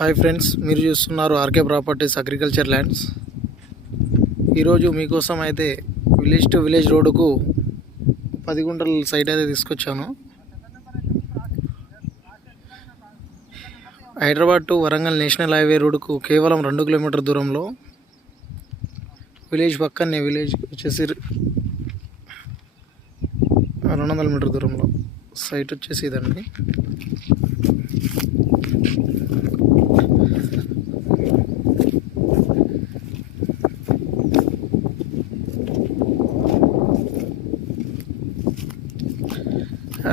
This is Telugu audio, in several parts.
హాయ్ ఫ్రెండ్స్ మీరు చూస్తున్నారు ఆర్కే ప్రాపర్టీస్ అగ్రికల్చర్ ల్యాండ్స్. ఈరోజు మీకోసం అయితే విలేజ్ టు విలేజ్ రోడ్డుకు పది గుంటల సైట్ అయితే తీసుకొచ్చాను. Hyderabad to Warangal national highway రోడ్డుకు కేవలం రెండు కిలోమీటర్ దూరంలో విలేజ్ పక్కనే విలేజ్ వచ్చేసి రెండు వందల మీటర్ దూరంలో. సైట్ వచ్చేసి ఇదండి.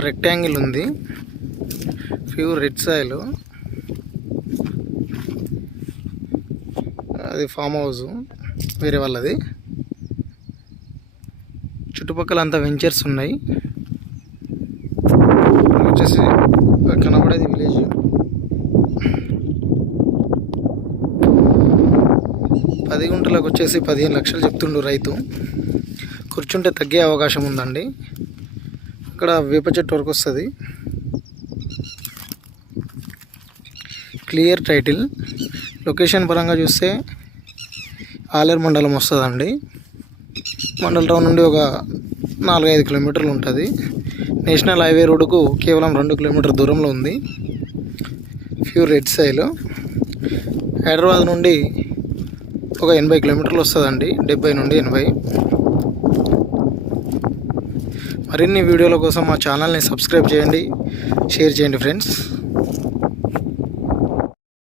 రెక్టాంగిల్ ఉంది. ప్యూర్ రెడ్ సాయిల్ అది ఫామ్ హౌస్ వేరే వాళ్ళది. చుట్టుపక్కల అంతా వెంచర్స్ ఉన్నాయి. వచ్చేసి కనబడేది విలేజ్ పది గుంటలకు వచ్చేసి పదిహేను లక్షలు చెప్తుండు రైతు. కూర్చుంటే తగ్గే అవకాశం ఉందండి. ఇక్కడ వేప చెట్టు వరకు వస్తుంది. క్లియర్ టైటిల్ లొకేషన్ పరంగా చూస్తే ఆలేరు మండలం వస్తుందండి. మండల్ టౌన్ నుండి ఒక నాలుగైదు కిలోమీటర్లు ఉంటుంది. నేషనల్ హైవే రోడ్డుకు కేవలం రెండు కిలోమీటర్ దూరంలో ఉంది. ప్యూర్ రెడ్ సైలు హైదరాబాద్ నుండి ఒక ఎనభై కిలోమీటర్లు వస్తుందండి. డెబ్బై నుండి ఎనభై. మరిన్ని వీడియోల కోసం మా ఛానల్ని సబ్స్క్రైబ్ చేయండి షేర్ చేయండి ఫ్రెండ్స్.